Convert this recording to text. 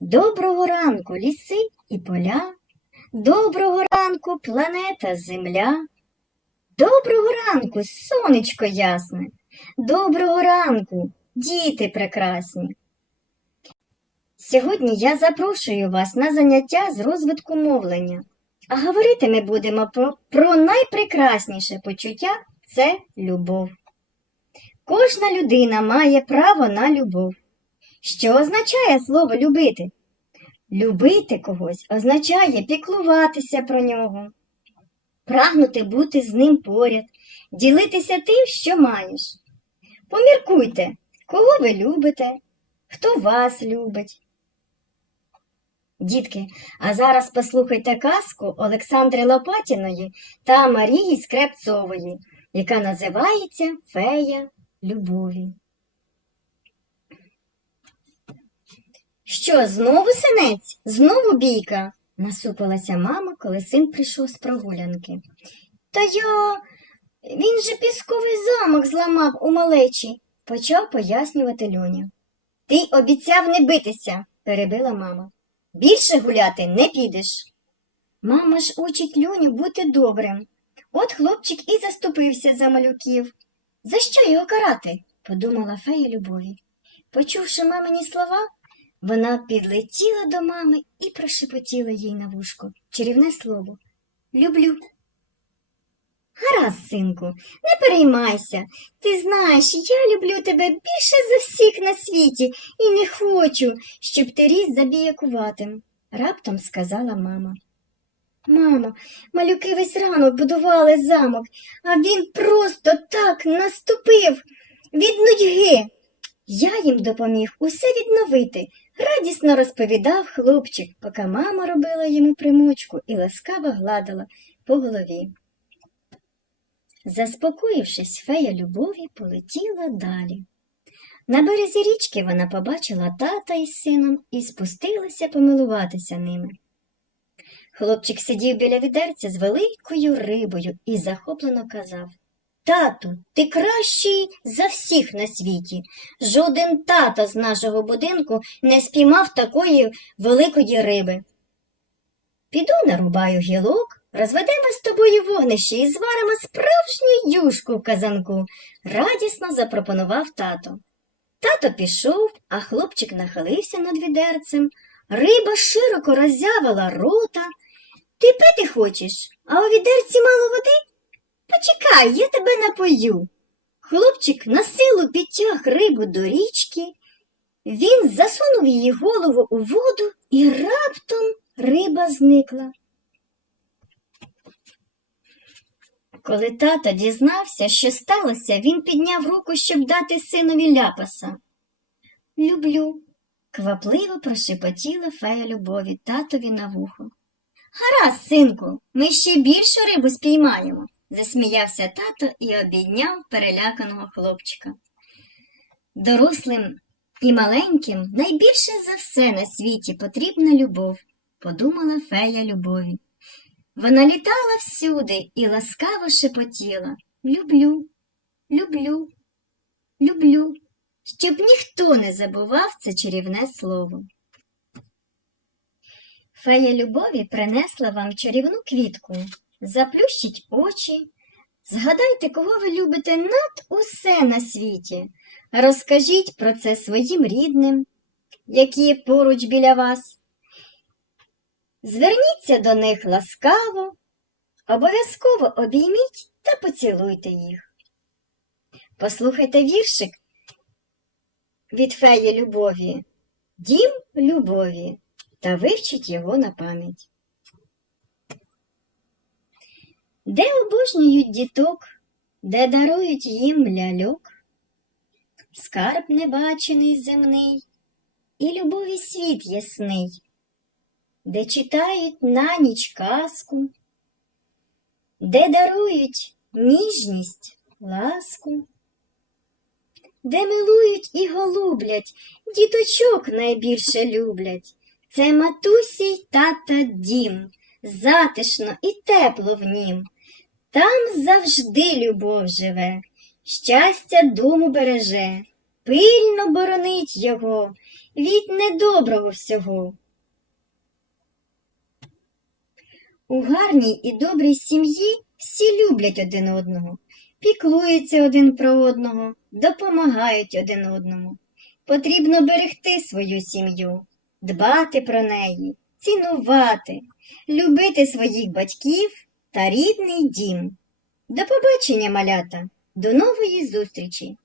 Доброго ранку, ліси і поля, доброго ранку, планета Земля. Доброго ранку, сонечко ясне, доброго ранку, діти прекрасні. Сьогодні я запрошую вас на заняття з розвитку мовлення. А говорити ми будемо про, найпрекрасніше почуття це любов. Кожна людина має право на любов. Що означає слово любити? Любити когось означає піклуватися про нього, прагнути бути з ним поряд, ділитися тим, що маєш. Поміркуйте, кого ви любите, хто вас любить. Дітки, а зараз послухайте казку Олександри Лопатіної та Марії Скрепцової, яка називається Фея любові. Що, знову синець? Знову бійка? насупилася мама, коли син прийшов з прогулянки. Та я. Він же пісковий замок зламав у малечі, почав пояснювати Льоня. Ти обіцяв не битися, перебила мама. Більше гуляти не підеш. Мама ж учить Льоню бути добрим. От хлопчик і заступився за малюків. За що його карати? подумала фея любові. Почувши мамині слова, вона підлетіла до мами і прошепотіла їй на вушко чарівне слово Люблю. Гаразд, синку, не переймайся. Ти знаєш, я люблю тебе більше за всіх на світі і не хочу, щоб ти ріс забіякуватим, раптом сказала мама. Мамо, малюки весь ранок будували замок, а він просто так наступив від нудьги. Я їм допоміг усе відновити, радісно розповідав хлопчик, поки мама робила йому примочку і ласкаво гладила по голові. Заспокоївшись, фея любові полетіла далі. На березі річки вона побачила тата із сином і спустилася помилуватися ними. Хлопчик сидів біля відерця з великою рибою і захоплено казав Тату, ти кращий за всіх на світі. Жоден тата з нашого будинку не спіймав такої великої риби. Піду нарубаю гілок, розведемо з тобою вогнище і зваримо справжню юшку в казанку, радісно запропонував тато. Тато пішов, а хлопчик нахилився над відерцем. Риба широко роззявила рота. Ти пити хочеш, а у відерці мало води? Почекай, я тебе напою. Хлопчик на силу підтяг рибу до річки. Він засунув її голову у воду і раптом риба зникла. Коли тато дізнався, що сталося, він підняв руку, щоб дати синові ляпаса. Люблю, квапливо прошепотіла фея любові татові на вухо. Гаразд, синку, ми ще більшу рибу спіймаємо, засміявся тато і обійняв переляканого хлопчика. Дорослим і маленьким найбільше за все на світі потрібна любов, подумала фея любові. Вона літала всюди і ласкаво шепотіла Люблю, люблю, люблю, щоб ніхто не забував це чарівне слово. Фея любові принесла вам чарівну квітку. Заплющіть очі, згадайте, кого ви любите над усе на світі. Розкажіть про це своїм рідним, які поруч біля вас. Зверніться до них ласкаво, обов'язково обійміть та поцілуйте їх. Послухайте віршик від феї любові, Дім любові та вивчіть його на пам'ять. Де обожнюють діток, де дарують їм ляльок, скарб небачений земний і любові світ ясний, де читають на ніч казку, де дарують ніжність, ласку, де милують і голублять, діточок найбільше люблять. Це матусі й тата дім, затишно і тепло в нім. Там завжди любов живе, щастя дому береже, пильно боронить його від недоброго всього. У гарній і добрій сім'ї всі люблять один одного, піклуються один про одного, допомагають один одному. Потрібно берегти свою сім'ю, дбати про неї, цінувати, любити своїх батьків та рідний дім. До побачення, малята, до нової зустрічі!